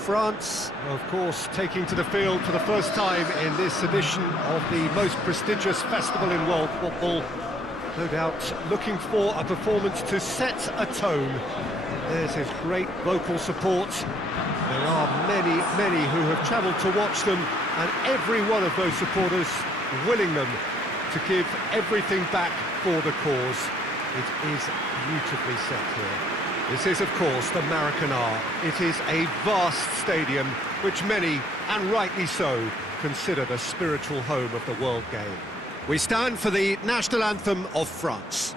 France, of course, taking to the field for the first time in this edition of the most prestigious festival in world football. No doubt looking for a performance to set a tone. There's his great vocal support. There are many who have travelled to watch them, and every one of those supporters willing them to give everything back for the cause. It is beautifully set here. This is, of course, the Maracanã. It is a vast stadium, which many, and rightly so, consider the spiritual home of the world game. We stand for the national anthem of France.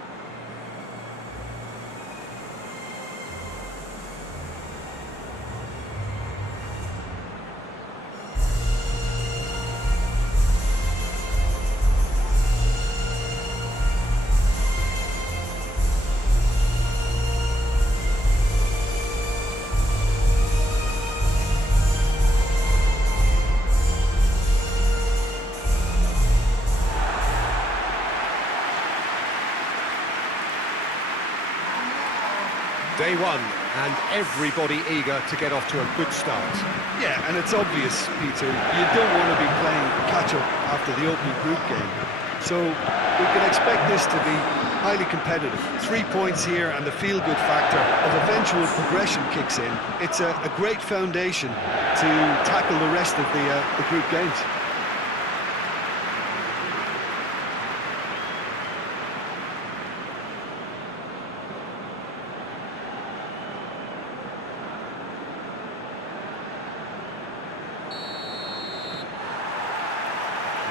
Day one, and everybody eager to get off to a good start. Yeah, and it's obvious, Peter, you don't want to be playing catch-up after the opening group game. So we can expect this to be highly competitive. 3 points here, and the feel-good factor of eventual progression kicks in. It's a great foundation to tackle the rest of the group games.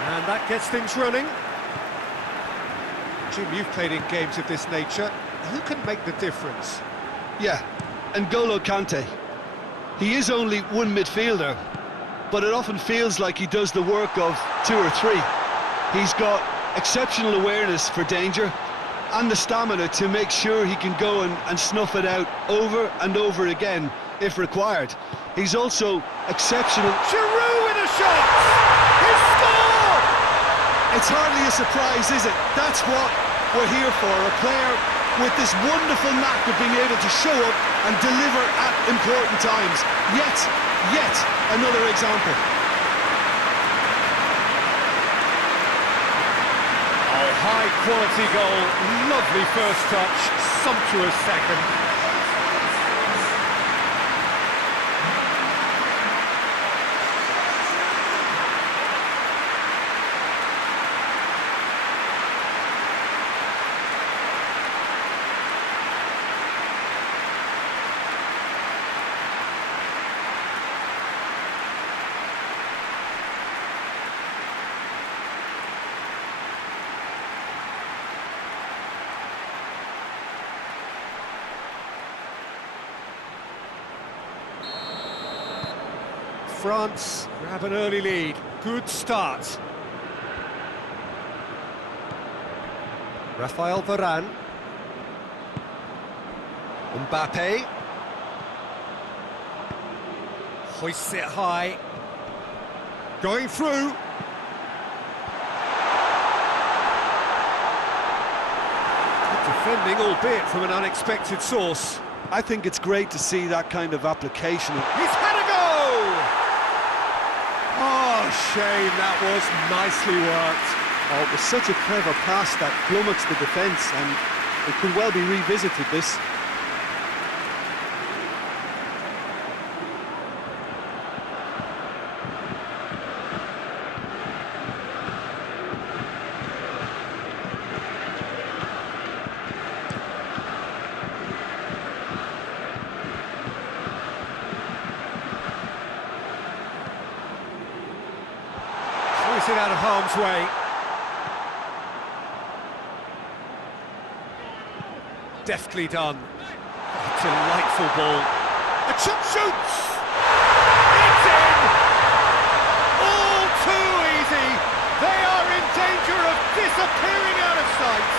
And that gets things running. Jim, you've played in games of this nature. Who can make the difference? Yeah, N'Golo Kante. He is only one midfielder, but it often feels like he does the work of 2 or 3. He's got exceptional awareness for danger and the stamina to make sure he can go and snuff it out over and over again if required. He's also exceptional. Giroud with a shot! He scored! It's hardly a surprise, is it? That's what we're here for, a player with this wonderful knack of being able to show up and deliver at important times. Yet another example. Oh, high quality goal, lovely first touch, sumptuous second. France grab an early lead. Good start. Raphael Varane. Mbappe. Hoists it high. Going through. Good defending, albeit from an unexpected source. I think it's great to see that kind of application. He's had a go! Oh, shame, that was nicely worked. Oh, it was such a clever pass that flummoxed the defence, and it could well be revisited, this. It out of harm's way. Deftly done. Delightful ball. A chip shoots! It's in! All too easy. They are in danger of disappearing out of sight.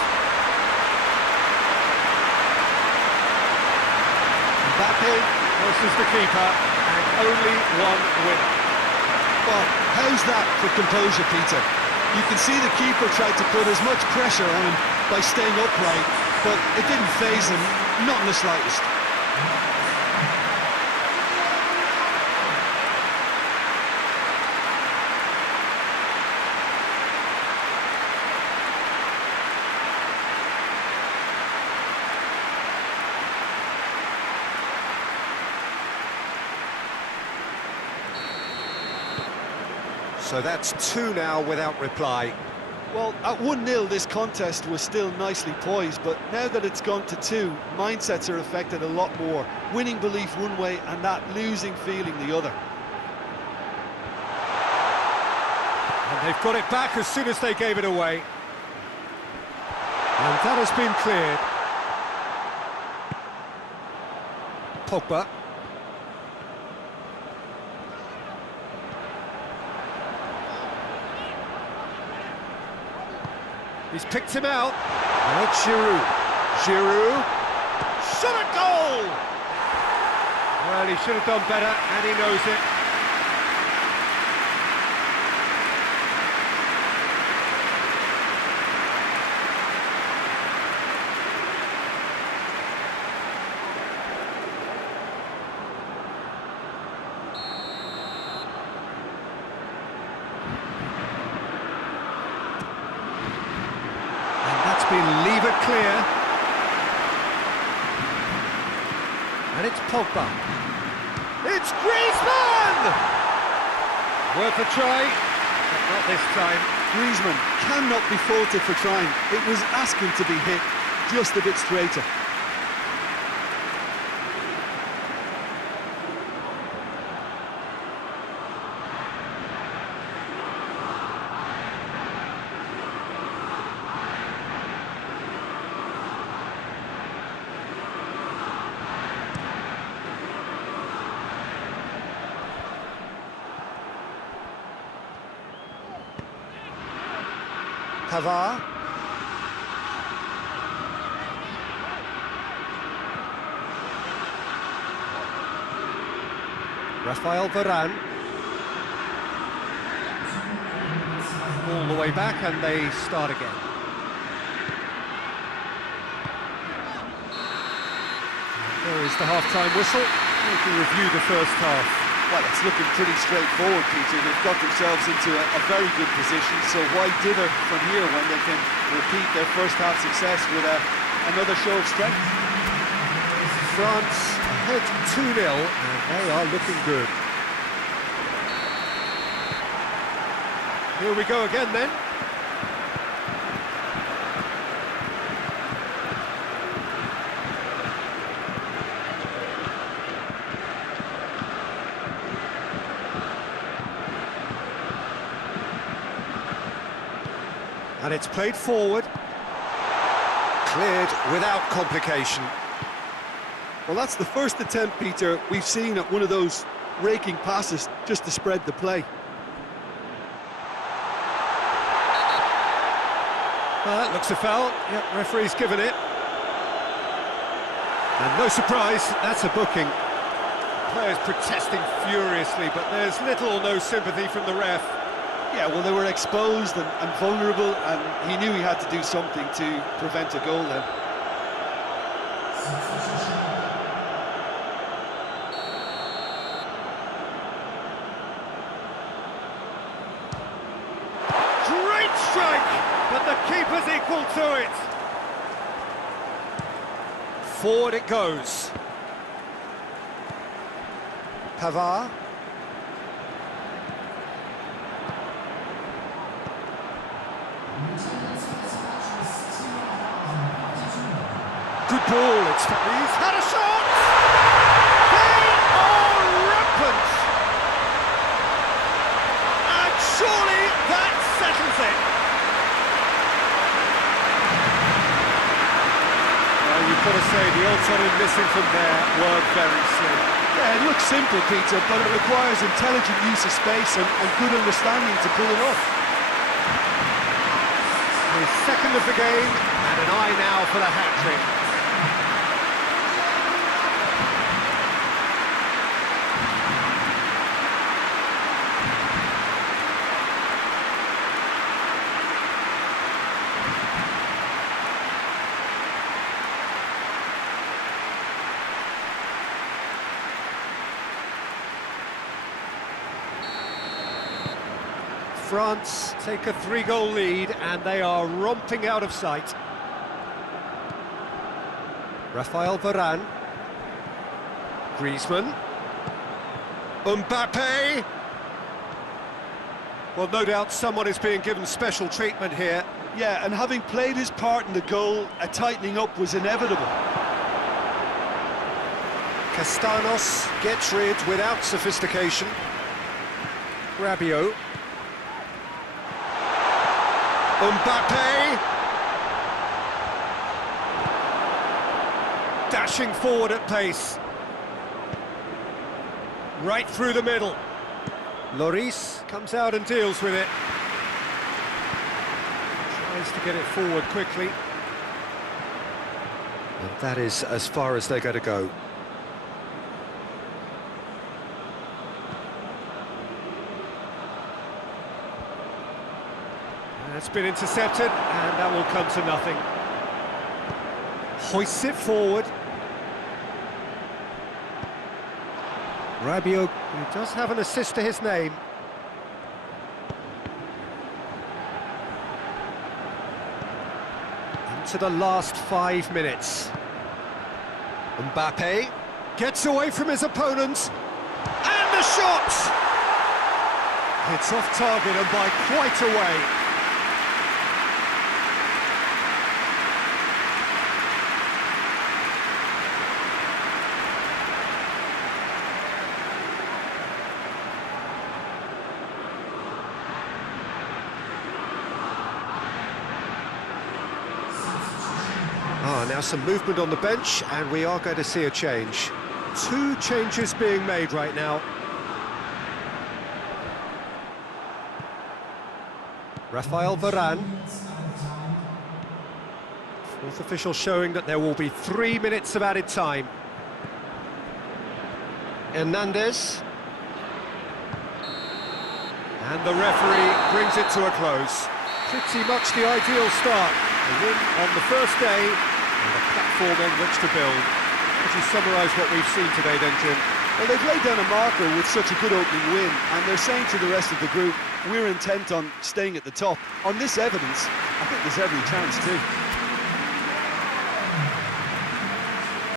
Mbappe versus the keeper, and only one winner. Well, how's that for composure, Peter? You can see the keeper tried to put as much pressure on him by staying upright, but it didn't faze him, not in the slightest. So that's two now without reply. Well, at 1-0, this contest was still nicely poised, but now that it's gone to 2, mindsets are affected a lot more. Winning belief one way and that losing feeling the other. And they've got it back as soon as they gave it away. And that has been cleared. Pogba. He's picked him out. Now it's Giroud. Giroud. Shot a goal! Well, he should have done better, and he knows it. Leave it clear. And it's Pogba. It's Griezmann! Worth a try, but not this time. Griezmann cannot be faulted for trying. It was asking to be hit just a bit straighter. Pavard. Rafael Varane. All the way back and they start again. There is the half-time whistle. We can review the first half. Well, it's looking pretty straightforward, Peter. They've got themselves into a very good position, so why dither from here when they can repeat their first half success with another show of strength? France ahead 2-0, and they are looking good. Here we go again then. And it's played forward. Cleared without complication. Well, that's the first attempt, Peter, we've seen at one of those raking passes just to spread the play. That looks a foul. Yep, referee's given it. And no surprise, that's a booking. Players protesting furiously, but there's little or no sympathy from the ref. Yeah, well, they were exposed and vulnerable, and he knew he had to do something to prevent a goal then. Great strike, but the keeper's equal to it. Forward it goes. Pavard. Good ball, he's had a shot! They are rampant! And surely that settles it! Well, you've got to say the alternative missing from there were very slim. Yeah, it looks simple, Peter, but it requires intelligent use of space and good understanding to pull it off. His second of the game, and an eye now for the hat-trick. France take a 3-goal lead and they are romping out of sight. Rafael Varane. Griezmann. Mbappe. Well, no doubt someone is being given special treatment here. Yeah, and having played his part in the goal, a tightening up was inevitable. Castanos gets rid without sophistication. Rabiot. Mbappe. Dashing forward at pace. Right through the middle. Lloris comes out and deals with it. Tries to get it forward quickly. And that is as far as they're going to go. That's been intercepted, and that will come to nothing. Hoists it forward. Rabiot, who does have an assist to his name. Into the last 5 minutes. Mbappe gets away from his opponent. And the shot! It's off target and by quite a way. Now some movement on the bench, and we are going to see a change. 2 changes being made right now. Rafael Varane. 4th official showing that there will be 3 minutes of added time. Hernandez. And the referee brings it to a close. Pretty much the ideal start. A win on the first day, and a platform on which to build. Would you summarise what we've seen today then, Jim? Well, they've laid down a marker with such a good opening win, and they're saying to the rest of the group, we're intent on staying at the top. On this evidence, I think there's every chance too.